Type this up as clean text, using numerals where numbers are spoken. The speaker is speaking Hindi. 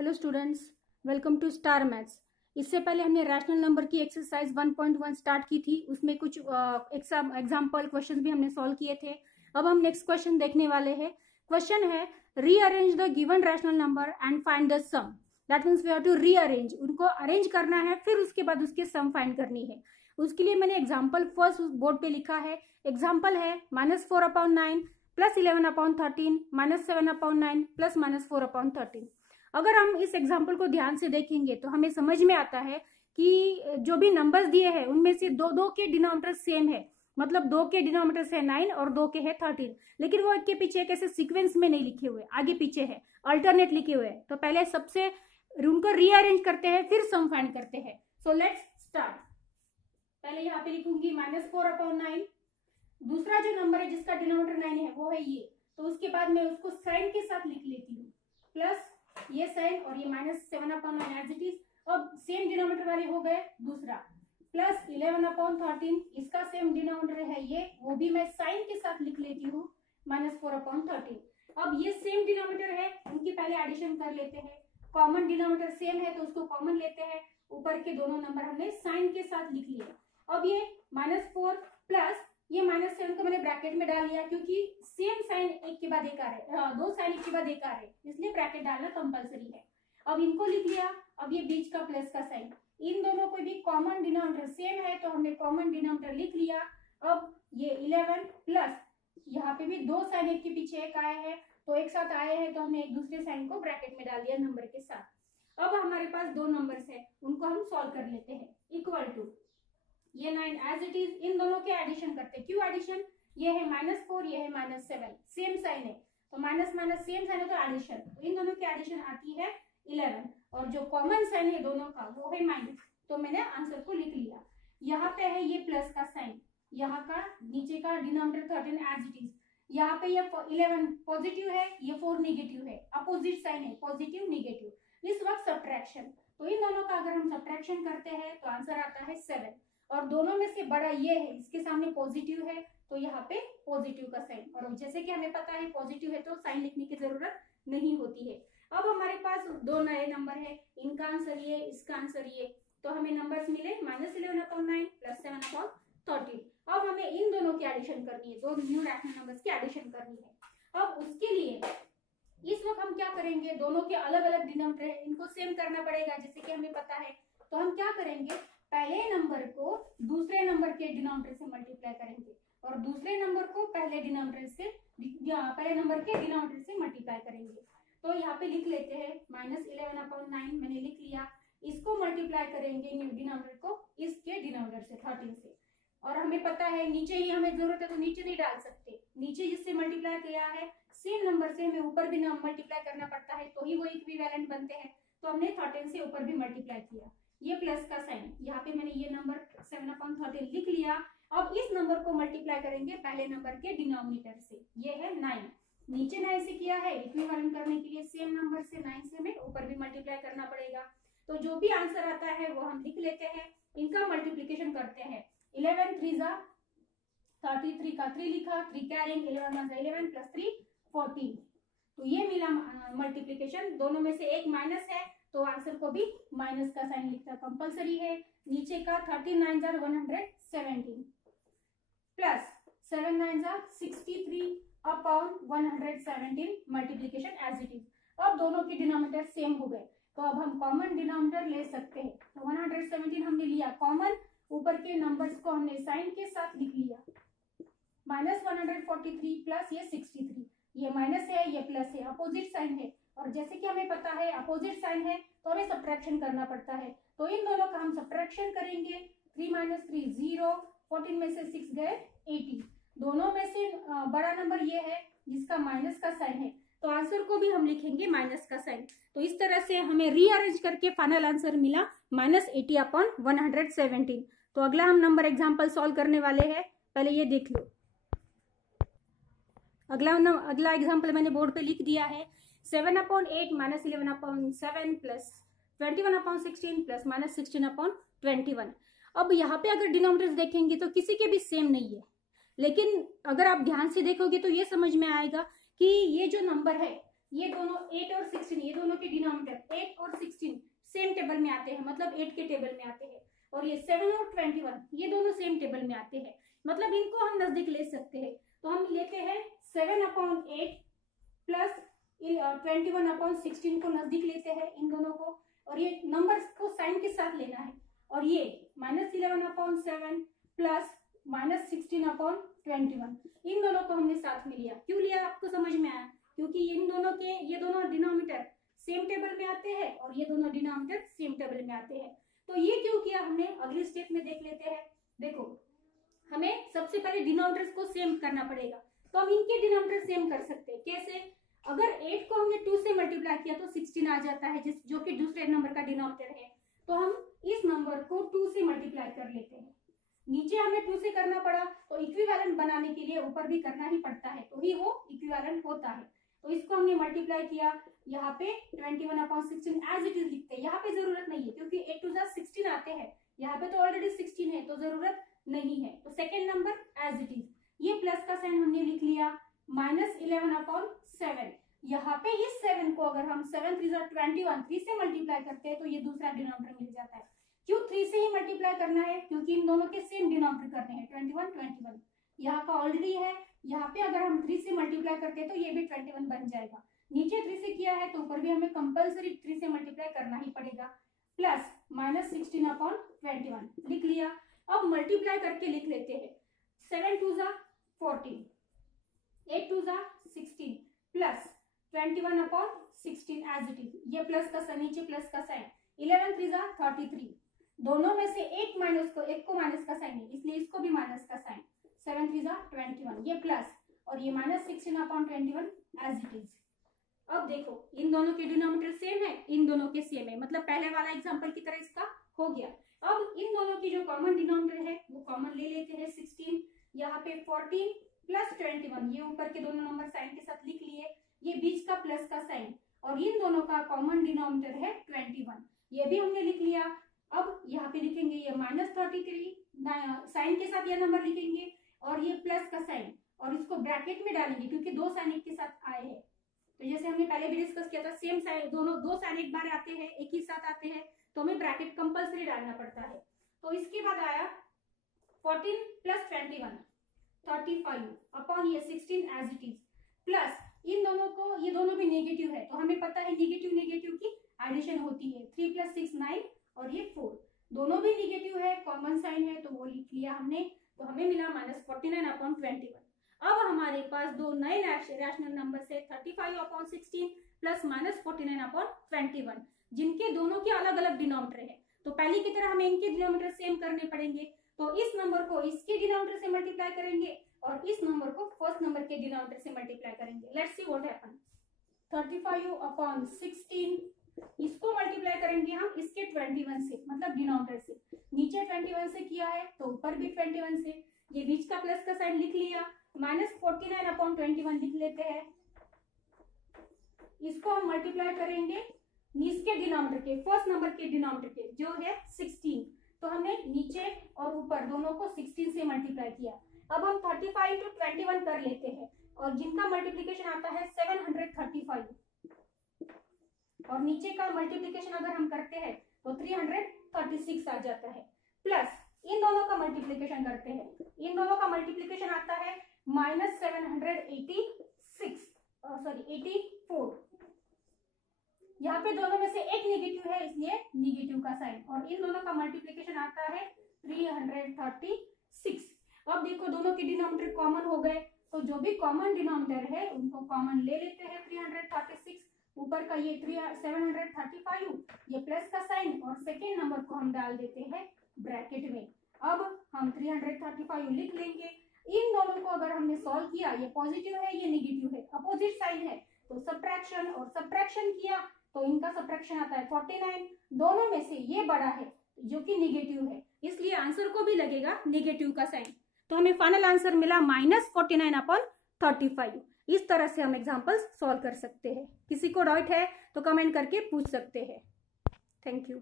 Hello students, welcome to star maths. इससे पहले हमने रैशनल नंबर की एक्सरसाइज 1.1 स्टार्ट की थी। उसमें कुछ एग्जाम्पल क्वेश्चन भी हमने सॉल्व किए थे। अब हम नेक्स्ट क्वेश्चन देखने वाले हैं। क्वेश्चन है rearrange the given rational number and find the sum. That means we have to rearrange, उनको अरेंज करना है, फिर उसके बाद उसके सम फाइंड करनी है। उसके लिए मैंने एग्जाम्पल फर्स्ट बोर्ड पे लिखा है। एग्जाम्पल है -4/9 + 11/13 -7/9 + -4/13। अगर हम इस एग्जाम्पल को ध्यान से देखेंगे तो हमें समझ में आता है कि जो भी नंबर्स दिए हैं उनमें से दो के डिनोमिनेटर सेम है। मतलब 2 के डिनोमिनेटर है 9 और 2 के है 13, लेकिन वो एक के पीछे कैसे सीक्वेंस में नहीं लिखे हुए, आगे पीछे है, अल्टरनेट लिखे हुए हैं। तो पहले सबसे उनको रीअरेंज करते हैं, फिर सम फाइंड करते हैं। So let's start. पहले यहाँ पे लिखूंगी -4/9। दूसरा जो नंबर है जिसका डिनोमिनेटर 9 है वो है ये, तो उसके बाद मैं उसको साइन के साथ लिख लेती हूँ, प्लस ये साइन और ये -7/9 एज इट इज। अब सेम डिनोमिनेटर वाले हो गए। दूसरा प्लस 11/13, इसका सेम डिनोमिनेटर है ये, वो भी मैं साइन के साथ लिख लेती हूँ -4/13। अब ये सेम डिनोमिनेटर है, उनकी पहले एडिशन कर लेते हैं। कॉमन डिनोमिनेटर सेम है तो उसको कॉमन लेते हैं। ऊपर के दोनों नंबर हमने साइन के साथ लिख लिए। अब ये -4 प्लस ये -7 को मैंने ब्रैकेट में डाल लिया, क्योंकि सेम साइन एक के बाद एक आ रहे हैं, दो साइन एक के बाद एक आ रहे हैं, इसलिए ब्रैकेट डालना कंपलसरी है। अब इनको लिख लिया। अब ये बीच का प्लस का साइन, इन दोनों को भी कॉमन डिनोमिनेटर सेम है तो हमने कॉमन डिनोमिनेटर लिख लिया। अब ये 11 प्लस यहाँ पे भी दो साइन एक के पीछे एक आए हैं, तो एक साथ आए हैं तो हमने एक दूसरे साइन को ब्रैकेट में डाल दिया नंबर के साथ। अब हमारे पास दो नंबर्स है, उनको हम सॉल्व कर लेते हैं। इक्वल टू ये 9 एज इट इज, इन दोनों के एडिशन करते हैं। क्यों एडिशन? ये है -4, ये है -7, सेम साइन है तो माइनस माइनस सेम साइन है तो एडिशन, तो इन दोनों की एडिशन आती है 11, और जो कॉमन साइन है दोनों का वो है माइनस, तो मैंने आंसर को लिख लिया। यहाँ पे है ये प्लस का साइन, यहाँ का नीचे का डिनोमिनेटर 13 एज इट इज। यहाँ पे ये 11 पॉजिटिव है, ये 4 निगेटिव है, अपोजिट साइन है, पॉजिटिव निगेटिव। इस वक्त सब्ट्रैक्शन, तो इन दोनों का अगर हम सब्ट्रैक्शन करते हैं तो आंसर आता है 7, और दोनों में से बड़ा ये है, इसके सामने पॉजिटिव है तो यहाँ पे पॉजिटिव का साइन, और जैसे कि हमें पता है पॉजिटिव है तो साइन लिखने की जरूरत नहीं होती है। अब हमारे पास दो नए नंबर है, इनका आंसर ये, इसका आंसर ये, तो हमें नंबर्स मिले -11/9 + 7/13। अब हमें इन दोनों की एडिशन करनी है, दो न्यू रैशनल नंबर्स की एडिशन करनी है। अब उसके लिए इस वक्त हम क्या करेंगे, दोनों के अलग अलग डिनोमिनेटर है, इनको सेम करना पड़ेगा जैसे कि हमें पता है। तो हम क्या करेंगे, पहले नंबर को दूसरे नंबर के डिनोमिनेटर से मल्टीप्लाई करेंगे, और दूसरे नंबर को पहले नंबर के डिनोमिनेटर से मल्टीप्लाई करेंगे। तो यहाँ पे लिख लेते हैं -11/9 मैंने लिख लिया, इसको मल्टीप्लाई करेंगे न्यू डिनोमिनेटर को इसके डिनोमिनेटर से 13 से, और हमें पता है नीचे ही हमें जरूरत है तो नीचे नहीं डाल सकते, नीचे जिससे मल्टीप्लाई किया है सेम नंबर से हमें ऊपर भी मल्टीप्लाई करना पड़ता है, तो ही वो इक्विवेलेंट बनते हैं। तो हमने 13 से ऊपर भी मल्टीप्लाई किया। ये प्लस का साइन, यहाँ पे मैंने ये नंबर 7/13 लिख लिया। अब इस नंबर को मल्टीप्लाई करेंगे पहले नंबर के डिनोमिनेटर से, ये है 9, नीचे 9 से किया है, इक्विवेलेंट करने के लिए सेम नंबर से 9 से हमें ऊपर भी मल्टीप्लाई करना पड़ेगा। तो जो भी आंसर आता है वो हम लिख लेते हैं, इनका मल्टीप्लीकेशन करते हैं। 11 3 33 का 3 लिखा, 3 कैरिंग, 11 11 + 3 14, तो ये मिला मल्टीप्लीकेशन। दोनों में से एक माइनस है तो आंसर को भी माइनस का साइन लिखना कंपलसरी है। नीचे का 13 9 117 plus 7 9 63/117 multiplication as it is. अब दोनों के डिनोमिनेटर सेम हो गए, तो अब हम कॉमन डिनोमिनेटर ले सकते हैं। तो 117 हमने लिया कॉमन, ऊपर के नंबर्स को हमने साइन के साथ लिख लिया, -143 प्लस ये 63, ये माइनस है ये प्लस है, अपोजिट साइन है, और जैसे कि हमें पता है अपोजिट साइन है तो हमें सब्ट्रैक्शन करना पड़ता है। तो इन दोनों का हम सब्ट्रैक्शन करेंगे। 3 - 3 0, 14 में से 6 गए 80, दोनों में से बड़ा नंबर ये है जिसका माइनस का साइन है, तो आंसर को भी हम लिखेंगे माइनस का साइन। तो इस तरह से हमें रीअरेंज करके फाइनल आंसर मिला -80/117। तो अगला हम नंबर एग्जाम्पल सॉल्व करने वाले हैं, पहले ये देख लो। अगला एग्जाम्पल मैंने बोर्ड पे लिख दिया है। 7/8 -11/7 + 21/16 + -16/21। अब यहाँ पे अगर डिनोमिनेटर्स देखेंगे तो किसी के भी सेम नहीं है, लेकिन अगर आप ध्यान से देखोगे तो ये समझ में आएगा कि ये जो नंबर है ये दोनों 8 और 16, ये दोनों के डिनोमिनेटर 8 और 16 सेम टेबल में आते हैं, मतलब 8 के टेबल में आते हैं। और ये 7 और 21 ये दोनों सेम टेबल में आते हैं, मतलब इनको हम नजदीक ले सकते हैं। तो हम लेते हैं 7/8 प्लस 21/16 को नजदीक लेते हैं इन दोनों को, और ये नंबर्स को साइन के साथ लेना है। और ये -11/7 प्लस -16/21 इन दोनों को हमने साथ में लिया। क्यों लिया आपको समझ में आया? क्योंकि इन दोनों के ये दोनों डिनोमिनेटर सेम टेबल में आते हैं और ये दोनों डिनोमिनेटर सेम टेबल में आते हैं। तो ये क्यों किया हमने, अगली स्टेप में देख लेते हैं। देखो, हमें सबसे पहले डिनोमिनेटर्स को सेम करना पड़ेगा। तो हम इनके डिनोमिनेटर सेम कर सकते हैं। कैसे? अगर 8 को हमने 2 से मल्टीप्लाई किया तो 16 आ जाता है, जो कि दूसरे नंबर का डिनोमिनेटर है। तो हम इस नंबर को 2 से मल्टीप्लाई कर लेते हैं। नीचे हमें 2 से करना पड़ा, तो इक्विवेलेंट बनाने के लिए ऊपर भी करना ही पड़ता है, तो ही वो इक्विवेलेंट होता है। तो इसको हमने मल्टीप्लाई किया, यहाँ पे 21/16 एज इट इज लिखते हैं। यहाँ पे जरूरत नहीं है क्योंकि 8 2 16 आते हैं, यहाँ पे तो ऑलरेडी 16 है तो जरूरत नहीं है। तो second number as it is, ये प्लस का साइन हमने लिख लिया। -11/7, यहाँ पे इस 7 को अगर हम 7 3 21 3 से मल्टीप्लाई करते हैं तो ये दूसरा डिनोमिनेटर मिल जाता है। क्यों 3 से ही मल्टीप्लाई करना है? क्योंकि इन दोनों के सेम डिनोमिनेटर करने हैं, 21 21 यहाँ का ऑलरेडी है। यहाँ पे अगर हम 3 से मल्टीप्लाई करते हैं तो ये भी 21 बन जाएगा। नीचे 3 से किया है तो ऊपर भी हमें कंपलसरी 3 से मल्टीप्लाई करना ही पड़ेगा। प्लस -16/21 लिख लिया। अब मल्टीप्लाई करके लिख लेते हैं। 7 2 14, 8 2 16 प्लस 21/16 एज इट इज, ये प्लस का साइन, नीचे प्लस का साइन। 11 3 33, दोनों में से एक को माइनस का साइन है, इसलिए इसको भी माइनस का साइन। 7 3 21, ये प्लस, और ये -16/21 एज इट इज। अब देखो, इन दोनों के डिनोमिनेटर सेम है, इन दोनों के सेम है, मतलब पहले वाला एग्जांपल की तरह इसका हो गया। अब इन दोनों की जो कॉमन डिनोमिनेटर है वो कॉमन ले लेते हैं। 16, यहाँ पे 14 प्लस 21, ये ऊपर के दोनों नंबर साइन के साथ लिख लिए, ये बीच का प्लस का साइन, और इन दोनों का कॉमन डिनोमिनेटर है 21, ये भी हमने लिख लिया। अब यहाँ पे लिखेंगे ये -33, साइन के साथ ये नंबर लिखेंगे, और ये प्लस का साइन, और इसको ब्रैकेट में डालेंगे क्योंकि दो साइन एक के साथ आए हैं। तो जैसे हमने पहले भी डिस्कस किया था, सेम साइन, दो साइन एक बार आते हैं, एक ही साथ आते हैं, तो हमें ब्रैकेट कंपल्सरी डालना पड़ता है। तो इसके बाद आया 14 प्लस 21 35 अपॉन ये 16 एज इट इज, प्लस इन दोनों को, ये दोनों भी नेगेटिव है तो हमें पता है नेगेटिव की एडिशन होती है। 3 + 6 9, और ये 4, दोनों भी नेगेटिव है, कॉमन साइन है तो वो लिख लिया हमने। तो हमें मिला -49/21। अब हमारे पास दो नए रैशनल नंबर है, 35/16 प्लस -49/21, जिनके दोनों के अलग अलग डिनोमिनेटर है। तो पहले की तरह हमें इनके डिनोमिनेटर सेम करने पड़ेंगे। तो इस नंबर को इसके डिनोमिनेटर से मल्टीप्लाई करेंगे और इस नंबर को फर्स्ट नंबर के डिनोमिनेटर से मल्टीप्लाई करेंगे। Let's see what happen. 35/16 इसको मल्टीप्लाई करेंगे हम इसके 21 से, मतलब डिनोमिनेटर से। नीचे 21 से किया है तो ऊपर भी 21 से, ये बीच का प्लस का साइन लिख लिया। -49/21 लिख लेते हैं। इसको हम मल्टीप्लाई करेंगे इसके डिनोमिनेटर के, फर्स्ट नंबर के डिनोमिनेटर के, जो है 16। तो हमने नीचे और ऊपर दोनों को 16 से मल्टीप्लाई किया। अब हम 35 × 21 कर लेते हैं, और जिनका मल्टीप्लीकेशन आता है 735, और नीचे का मल्टीप्लीकेशन अगर हम करते हैं तो 336 आ जाता है। प्लस इन दोनों का मल्टीप्लीकेशन करते हैं, इन दोनों का मल्टीप्लीकेशन आता है -84। यहाँ पे दोनों में से एक नेगेटिव है इसलिए नेगेटिव का साइन, और इन दोनों का मल्टीप्लीकेशन आता है 336। अब देखो दोनों के डिनोमिनेटर कॉमन हो गए, तो जो भी कॉमन डिनोमिनेटर है उनको कॉमन ले लेते हैं। 336, ऊपर का ये 735, ये प्लस का साइन, और सेकेंड नंबर को हम डाल देते हैं ब्रैकेट में। अब हम 335 लिख लेंगे। इन दोनों को अगर हमने सॉल्व किया, ये पॉजिटिव है ये नेगेटिव है, अपोजिट साइन है, तो सब्ट्रैक्शन, और सब्ट्रैक्शन किया तो इनका सब्ट्रैक्शन आता है 49। दोनों में से ये बड़ा है जो कि नेगेटिव है, इसलिए आंसर को भी लगेगा नेगेटिव का साइन। तो हमें फाइनल आंसर मिला -49/35। इस तरह से हम एग्जाम्पल्स सॉल्व कर सकते हैं। किसी को डाउट है तो कमेंट करके पूछ सकते हैं। Thank you.